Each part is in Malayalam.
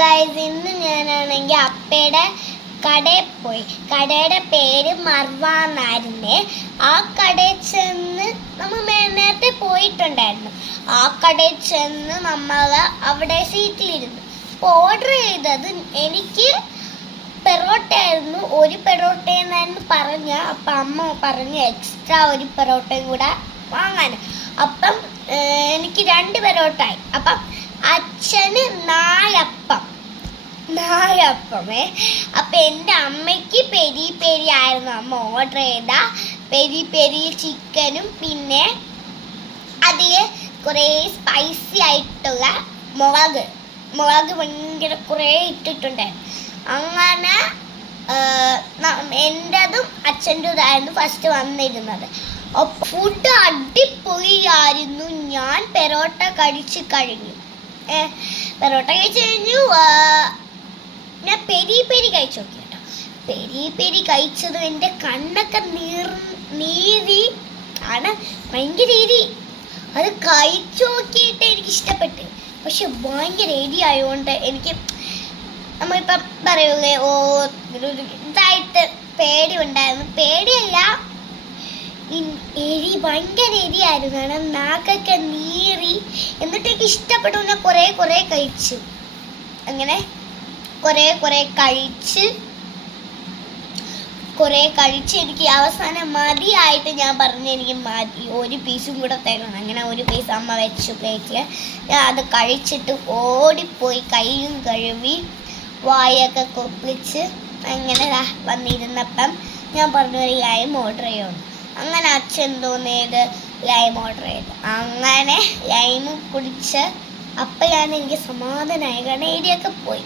ഗൈസ്, ഇന്ന് ഞാനാണെങ്കിൽ അപ്പയുടെ കടയിൽ പോയി. കടയുടെ പേര് മർവ എന്നായിരുന്നേ. ആ കടയിൽ ചെന്ന് നമ്മൾ നേരത്തെ പോയിട്ടുണ്ടായിരുന്നു. ആ കടയിൽ ചെന്ന് നമ്മൾ അവിടെ സീറ്റിലിരുന്നു. അപ്പോൾ ഓർഡർ ചെയ്തത് എനിക്ക് പെറോട്ട ആയിരുന്നു. ഒരു പെറോട്ട എന്നായിരുന്നു പറഞ്ഞ. അപ്പം അമ്മ പറഞ്ഞു എക്സ്ട്രാ ഒരു പെറോട്ടയും കൂടെ വാങ്ങാൻ. അപ്പം എനിക്ക് 2 പെറോട്ട ആയി. അപ്പം അച്ഛന് 4 അപ്പം. അപ്പം എൻ്റെ അമ്മയ്ക്ക് പെരി പെരി ആയിരുന്നു അമ്മ ഓർഡർ ചെയ്ത. പെരി പെരി ചിക്കനും പിന്നെ അതിൽ കുറേ സ്പൈസി ആയിട്ടുള്ള മുളക് ഭയങ്കര കുറേ ഇട്ടിട്ടുണ്ടായിരുന്നു. അങ്ങനെ എൻ്റെതും അച്ഛൻ്റെതായിരുന്നു ഫസ്റ്റ് വന്നിരുന്നത്. ഫുഡ് അടിപൊളിയായിരുന്നു. ഞാൻ പെറോട്ട കഴിച്ച് കഴിഞ്ഞു. ഞാൻ പെരി പെരി കഴിച്ചു നോക്കി കേട്ടോ. പെരി പെരി കഴിച്ചതും എൻ്റെ കണ്ണൊക്കെ നീരി ആണ്. ഭയങ്കര എരി. അത് കഴിച്ചു നോക്കിയിട്ട് എനിക്ക് ഇഷ്ടപ്പെട്ടു. പക്ഷെ ഭയങ്കര എരി ആയതുകൊണ്ട് എനിക്ക് നമ്മളിപ്പം പറയൂലേ ഇതായിട്ട് പേടി ഉണ്ടായിരുന്നു. പേടിയല്ല, ഭയങ്കര എരിയായിരുന്നു. കാരണം നാക്കൊക്കെ നീറി. എന്നിട്ട് എനിക്ക് ഇഷ്ടപ്പെട്ടു. ഞാൻ കുറേ കഴിച്ചു. അങ്ങനെ കുറേ കഴിച്ച് എനിക്ക് അവസാനം മതിയായിട്ട് ഞാൻ പറഞ്ഞു എനിക്ക് മതി, ഒരു പീസും കൂടെ തരണം. അങ്ങനെ ഒരു പീസ് അമ്മ വെച്ചു പ്ലേറ്റിൽ. ഞാൻ അത് കഴിച്ചിട്ട് ഓടിപ്പോയി കൈയും കഴുകി വായൊക്കെ കൊപ്പിച്ച് അങ്ങനെ വന്നിരുന്നപ്പം ഞാൻ പറഞ്ഞു ഒരു ലൈം ഓർഡർ ചെയ്യുന്നു. അങ്ങനെ അച്ഛൻ തോന്നിയത് ലൈം ഓർഡർ ചെയ്തു. അങ്ങനെ ലൈമും കുടിച്ച് അപ്പോഴാണ് എനിക്ക് സമാധാനമായി. കാരണം എരിയൊക്കെ പോയി.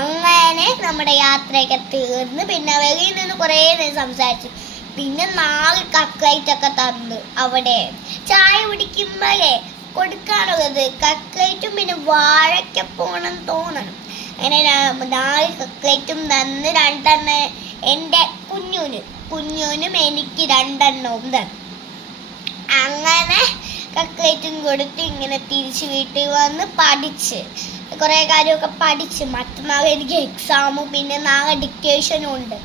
അങ്ങനെ നമ്മുടെ യാത്രയൊക്കെ തീർന്ന് പിന്നെ വെളിയിൽ നിന്ന് കുറേ നേരം സംസാരിച്ചു. പിന്നെ 4 കട്ട്ലൈറ്റൊക്കെ തന്നു. അവിടെ ചായ കുടിക്കുമ്പോഴേ കൊടുക്കാനുള്ളത് കട്ട്ലൈറ്റും പിന്നെ വാഴയ്ക്കപ്പോണെന്ന് തോന്നണം. അങ്ങനെ 4 കട്ട്ലൈറ്റും തന്ന് 2 എൻ്റെ കുഞ്ഞുനും എനിക്ക് 2 തന്നു. അങ്ങനെ കട്ട്ലൈറ്റും കൊടുത്ത് ഇങ്ങനെ തിരിച്ച് വീട്ടിൽ വന്ന് പഠിച്ച് കുറേ കാര്യമൊക്കെ പഠിച്ച്. മറ്റന്നാൾ എനിക്ക് എക്സാമും പിന്നെ നാളെ ഡിക്റ്റേഷനും ഉണ്ട്.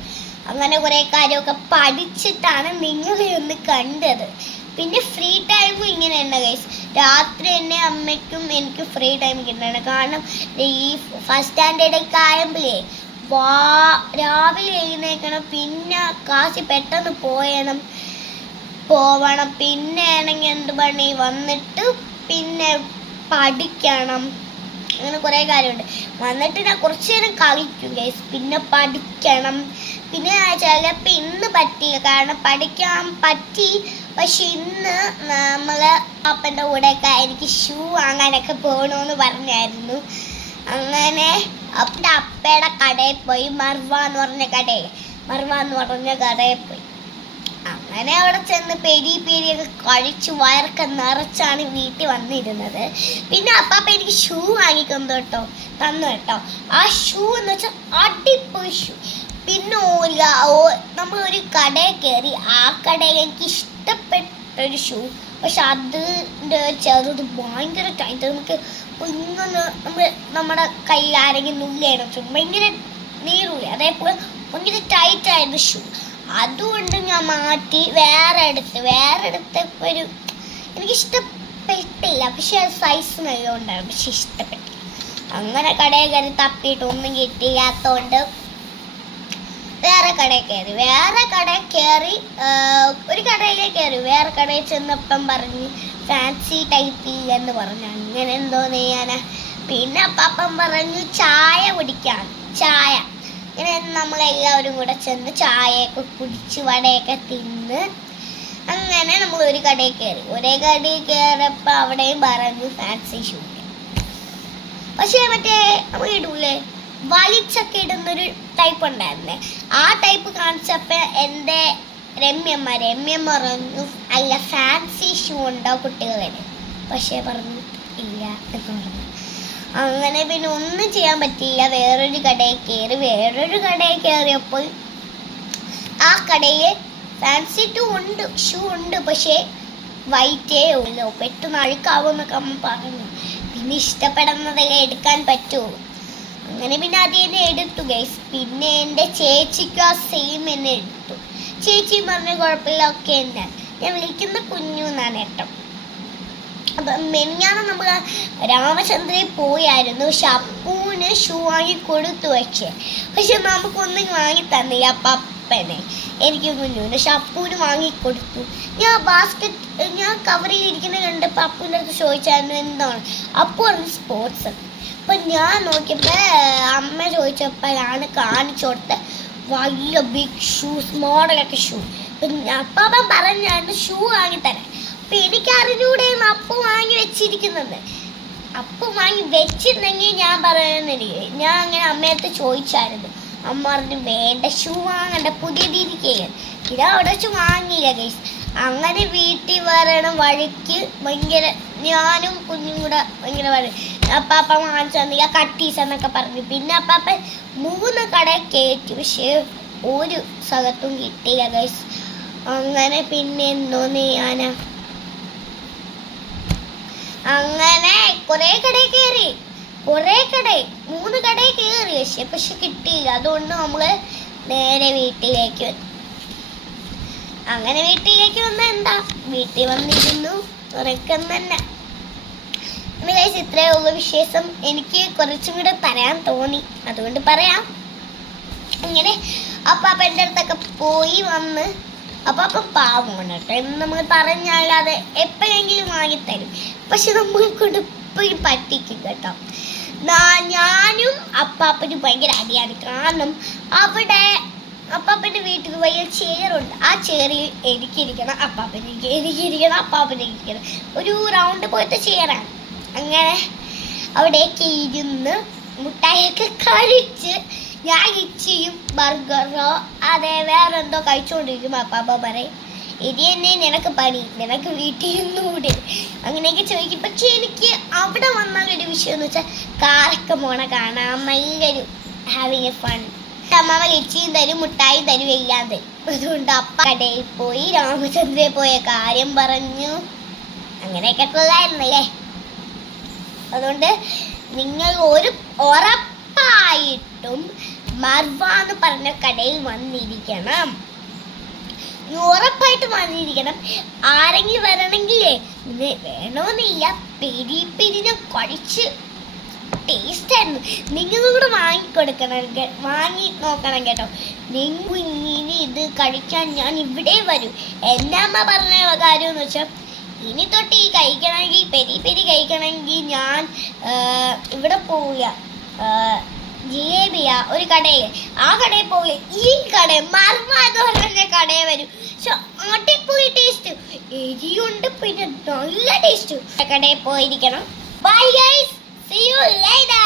അങ്ങനെ കുറേ കാര്യമൊക്കെ പഠിച്ചിട്ടാണ് നിങ്ങളെ ഒന്ന് കണ്ടത്. പിന്നെ ഫ്രീ ടൈമും ഇങ്ങനെ തന്നെ ഗൈസ്. രാത്രി തന്നെ അമ്മയ്ക്കും എനിക്കും ഫ്രീ ടൈം കിട്ടണം. കാരണം ഈ ഫസ്റ്റ് സ്റ്റാൻഡേർഡൊക്കെ ആയപ്പോഴേ രാവിലെ എഴുന്നേൽക്കണം, പിന്നെ ക്ലാസ്സിൽ പെട്ടെന്ന് പോവണം, പിന്നെ ആണെങ്കിൽ എന്ത് പണി വന്നിട്ട് പിന്നെ പഠിക്കണം. അങ്ങനെ കുറേ കാര്യമുണ്ട്. വന്നിട്ട് ഞാൻ കുറച്ച് നേരം കളിക്കും ഗൈസ്. പിന്നെ പഠിക്കണം. പിന്നെ ചിലപ്പോൾ ഇന്ന് പറ്റിയില്ല, കാരണം പഠിക്കാൻ പറ്റി. പക്ഷെ ഇന്ന് നമ്മൾ അപ്പൻ്റെ കൂടെയൊക്കെ എനിക്ക് ഷൂ വാങ്ങാനൊക്കെ പോകണമെന്ന് പറഞ്ഞായിരുന്നു. അങ്ങനെ അപ്പയുടെ കടയിൽ പോയി. മർവ എന്ന് പറഞ്ഞ കടയിൽ പോയി. അങ്ങനെ അവിടെ ചെന്ന് പെരിയൊക്കെ കഴിച്ച് വയറൊക്കെ നിറച്ചാണ് വീട്ടിൽ വന്നിരുന്നത്. പിന്നെ അപ്പാപ്പ എനിക്ക് ഷൂ വാങ്ങിക്കുന്നു തന്നു കേട്ടോ. ആ ഷൂ എന്ന് വെച്ചാൽ അടിപൊളി ഷൂ. പിന്നെ നമ്മളൊരു കടയിൽ കയറി. ആ കടയിൽ എനിക്ക് ഇഷ്ടപ്പെട്ടൊരു ഷൂ. പക്ഷെ അതിൻ്റെ ചെറുത് ഭയങ്കര ടൈറ്റ്. നമുക്ക് ഇങ്ങനെ നമ്മുടെ കയ്യിൽ ആരെങ്കിലും നുള്ളിയാണ് ഭയങ്കര നീറൂല. അതേപോലെ ഭയങ്കര ടൈറ്റായിരുന്നു ഷൂ. അതുകൊണ്ട് ഞാൻ മാറ്റി വേറെ എടുത്ത് ഒരു എനിക്കിഷ്ടപ്പെട്ടില്ല. പക്ഷെ അത് സൈസ് നല്ലതുകൊണ്ടാണ്. പക്ഷെ ഇഷ്ടപ്പെട്ടില്ല. അങ്ങനെ കടയിൽ കയറി തപ്പിയിട്ട് ഒന്നും കിട്ടില്ലാത്തതുകൊണ്ട് വേറെ കടയിൽ കയറി. ഒരു കടയിലേക്ക് കയറി. വേറെ കടയിൽ ചെന്നപ്പം പറഞ്ഞ് ഫാൻസി ടൈപ്പ് എന്ന് പറഞ്ഞു. അങ്ങനെ എന്തോ ചെയ്യാനാ. പിന്നെ അപ്പം പറഞ്ഞു ചായ കുടിക്കാം. ഇങ്ങനെ നമ്മളെല്ലാവരും കൂടെ ചെന്ന് ചായയൊക്കെ കുടിച്ച് വടയൊക്കെ തിന്ന് അങ്ങനെ നമ്മൾ ഒരു കടയിൽ കയറിയപ്പോൾ അവിടെയും പറഞ്ഞു ഫാൻസി ഷൂ. പക്ഷേ മറ്റേ നമ്മൾ ഇടൂലേ വലിച്ചൊക്കെ ഇടുന്നൊരു ടൈപ്പ് ഉണ്ടായിരുന്നേ. ആ ടൈപ്പ് കാണിച്ചപ്പോൾ എൻ്റെ രമ്യമ്മ പറഞ്ഞു അല്ല ഫാൻസി ഷൂ ഉണ്ടോ കുട്ടികളിന്? പക്ഷേ പറഞ്ഞു ഇല്ല എന്ന് പറഞ്ഞു. അങ്ങനെ പിന്നെ ഒന്നും ചെയ്യാൻ പറ്റിയില്ല. വേറൊരു കടയിൽ കയറിയപ്പോൾ ആ കടയിൽ ഫാൻസി ഷൂ ഉണ്ട്. പക്ഷേ വൈറ്റേ ഉള്ളൂ. പെട്ടെന്ന് അഴുക്കാവുമെന്നൊക്കെ അമ്മ പറഞ്ഞു. പിന്നെ ഇഷ്ടപ്പെടുന്നതൊക്കെ എടുക്കാൻ പറ്റുമോ? അങ്ങനെ പിന്നെ അത് തന്നെ എടുത്തു ഗൈസ്. പിന്നെ എൻ്റെ ചേച്ചിക്കും ആ സെയിം എന്നെ എടുത്തു. ചേച്ചി പറഞ്ഞ കുഴപ്പമില്ല, ഓക്കെ എന്നാ. ഞാൻ വിളിക്കുന്ന കുഞ്ഞു എന്നാണ് കേട്ടോ. അപ്പം മെനിഞ്ഞാന്ന് നമ്മൾ രാമചന്ദ്രയിൽ പോയായിരുന്നു. പക്ഷെ അപ്പൂന് ഷൂ വാങ്ങി കൊടുത്തു പക്ഷെ നമുക്കൊന്നും വാങ്ങി തന്നില്ല. അപ്പനെ എനിക്ക് കുഞ്ഞുവിന് പക്ഷെ അപ്പൂന് വാങ്ങിക്കൊടുത്തു. ഞാൻ കവറിലിരിക്കുന്ന കണ്ടപ്പോൾ അപ്പൂൻ്റെ അടുത്ത് ചോദിച്ചായിരുന്നു എന്താണ്. അപ്പു പറഞ്ഞു സ്പോർട്സ്. അപ്പം ഞാൻ നോക്കിയപ്പോൾ അമ്മ ചോദിച്ചപ്പോഴാണ് കാണിച്ചു കൊടുത്ത വലിയ ബിഗ് ഷൂസ് മോഡലൊക്കെ ഷൂ. അപ്പം അപ്പാപ്പൻ പറഞ്ഞായിരുന്നു ഷൂ വാങ്ങിത്തരാൻ. അപ്പം എനിക്ക് അറിഞ്ഞൂടെയെന്ന് അപ്പു വാങ്ങി വെച്ചിരിക്കുന്നത്. അപ്പു വാങ്ങി വെച്ചിരുന്നെങ്കിൽ ഞാൻ പറയുന്നില്ലേ, ഞാൻ അങ്ങനെ അമ്മയടുത്ത് ചോദിച്ചായിരുന്നു. അമ്മ പറഞ്ഞു വേണ്ട, ഷൂ വാങ്ങണ്ട, പുതിയ രീതിക്ക് ഇതാ അവിടെ വെച്ച് വാങ്ങിയില്ല ഗൈസ്. അങ്ങനെ വീട്ടിൽ വരണ വഴിക്ക് ഭയങ്കര ഞാനും കുഞ്ഞും കൂടെ ഭയങ്കര വഴി. അപ്പാപ്പ വാങ്ങിച്ചു തന്നില്ല കട്ടീസ് എന്നൊക്കെ പറഞ്ഞു. പിന്നെ അപ്പാപ്പൻ 3 കട കയറ്റി, പക്ഷേ ഒരു സ്ഥലത്തും കിട്ടിയില്ല ഗൈസ്. അങ്ങനെ പിന്നെ എന്തോന്ന് ചെയ്യാനാ, അങ്ങനെ കുറേ കടയിൽ കയറി, 3 കടയിൽ കയറി പക്ഷെ കിട്ടിയില്ല. അതുകൊണ്ട് നമ്മൾ നേരെ വീട്ടിലേക്ക് വന്നു. അങ്ങനെ വീട്ടിലേക്ക് വന്ന എന്താ, വീട്ടിൽ വന്നിരുന്നു ഉറക്കം തന്നെ. ഗൈസ് ഇത്രയേ ഉള്ളൂ വിശേഷം. എനിക്ക് കുറച്ചും കൂടെ പറയാൻ തോന്നി, അതുകൊണ്ട് പറയാം. ഇങ്ങനെ അപ്പാപ്പൻ്റെ അടുത്തൊക്കെ പോയി വന്ന്, അപ്പാപ്പൻ പാവമാണ് കേട്ടോ. എന്ന് നമ്മൾ പറഞ്ഞാൽ അത് എപ്പോഴെങ്കിലും വാങ്ങിത്തരും. പക്ഷെ നമ്മൾ കൊടുപ്പോയി പറ്റിക്കും കേട്ടോ. ഞാനും അപ്പാപ്പനും ഭയങ്കര അടിയാണ്. കാരണം അവിടെ അപ്പാപ്പൻ്റെ വീട്ടിൽ വലിയ ചെയറുണ്ട്. ആ ചെയറിൽ എനിക്കിരിക്കണം, എനിക്കിരിക്കണം, അപ്പാപ്പനിരിക്കണം. ഒരു റൗണ്ട് പോലത്തെ ചെയറാണ്. അങ്ങനെ അവിടേക്ക് ഇരുന്ന് മുട്ടായൊക്കെ കഴിച്ച് ഞാൻ ഇച്ചിയും ബർഗറോ അതെ വേറെന്തോ കഴിച്ചുകൊണ്ടിരിക്കും. അപ്പാപ്പ പറയും ഇത് തന്നെ നിനക്ക് പണി, നിനക്ക് വീട്ടിൽ ഇരുന്നൂടെ, അങ്ങനെയൊക്കെ ചോദിക്കും. പക്ഷെ എനിക്ക് അവിടെ വന്നാലൊരു വിഷയം എന്ന് വെച്ചാൽ കാറൊക്കെ പോണ കാണാൻ ഭയങ്കര ഹാവിങ് എ ഫൺ. അമ്മാവ ഇച്ചിയും തരും, മുട്ടായും തരും, എല്ലാം തരും. അതുകൊണ്ട് അപ്പ കടയിൽ പോയി രാമചന്ദ്രയിൽ പോയ കാര്യം പറഞ്ഞു. അങ്ങനെയൊക്കെ കൊള്ളായിരുന്നല്ലേ. അതുകൊണ്ട് നിങ്ങൾ ഉറപ്പായിട്ടും മർവ എന്ന് പറഞ്ഞ കടയിൽ വന്നിരിക്കണം. ഉറപ്പായിട്ടും വന്നിരിക്കണം. ആരെങ്കിലും വരണമെങ്കിലേ വേണമെന്നില്ല, പെരിനെ കഴിച്ച് ടേസ്റ്റ് ആയിരുന്നു. നിങ്ങളും കൂടെ വാങ്ങി നോക്കണം കേട്ടോ. നിങ്ങൾ ഇനി ഇത് കഴിക്കാൻ ഞാൻ ഇവിടെ വരും. എൻ്റെ അമ്മ പറഞ്ഞ കാര്യം എന്ന് വെച്ചാൽ ഇനി തൊട്ട് ഈ കഴിക്കണമെങ്കിൽ പെരി കഴിക്കണമെങ്കിൽ ഞാൻ ഇവിടെ പോവില്ല, ജിലേബിയ ഒരു കടയിൽ, ആ കടയിൽ പോവില്ല, ഈ കട മർമ്മ എന്ന് പറഞ്ഞ കടയിൽ വരും. പക്ഷെ അടിപൊളി ടേസ്റ്റ്, എരിയുണ്ട്, പിന്നെ നല്ല ടേസ്റ്റ്. കടയിൽ പോയിരിക്കണം. Bye guys, see you later.